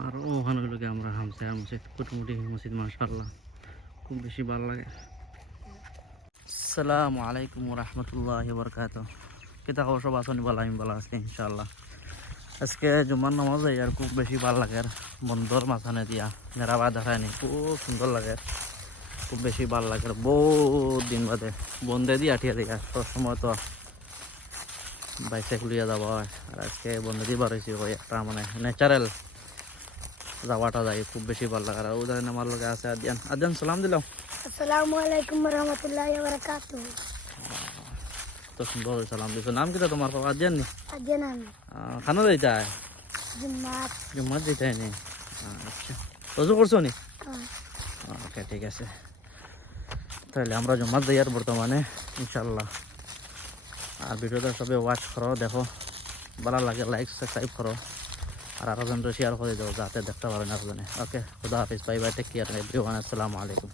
আর ওখানে হলো কি আমরা হামসায়া মসজিদ, কুটমুটি মসজিদ, মাশাআল্লাহ খুব বেশি ভালো লাগে। আসসালামু আলাইকুম রহমতুল্লাহি বারাকাতুহু। কিতা খবর সব আসনি? ভালো, আমি ভালো আছি ইনশাআল্লাহ। আজকে জুমার নামাজ আর খুব বেশি ভালো লাগে। বন্দর মাঝখানে দিয়া মেরাবা দেখায়নি, খুব সুন্দর লাগে, খুব বেশি ভালো লাগে। বহুত দিন বাদে বন্ধে দিয়ে আঠিয়া দিয়া, সব সময় তো বাইসাইকেল লিয়া যাওয়া হয়, আর আজকে বন্ধে দিয়ে বার হয়েছি। ওই একটা মানে ন্যাচারাল যাওয়াটা যায়, খুব বেশি ভালো লাগে। আর ওদের আমার লগে আছে আদিয়ান। আদিয়ান সালাম দিলাম। আসসালামু আলাইকুম রহমতুল্লাহি ওয়া বারাকাতুহু। তো সুন্দর সালাম দিছো। নাম কিটা তোমার? বাবা আদিয়ান নি? আজ্জান আমি খানা যাইতা হয়? জিন্নাত। জুম্মাত যাইতা নি? আচ্ছা, রোজু করছো নি? হ্যাঁ। ওকে, ঠিক আছে। তাহলে আমরা জুম্মাত যাই আর বর্তমানে ইনশাল্লাহ। আর ভিডিওটা সবাই ওয়াচ করো, দেখো, ভালো লাগে লাইক সাবস্ক্রাইব করো, আর আরো জনরা শেয়ার করে দাও যাতে দেখতে পারেন আরো জনে। ওকে, খুদা হাফিজ, bye bye, take care everyone, আসসালামু আলাইকুম।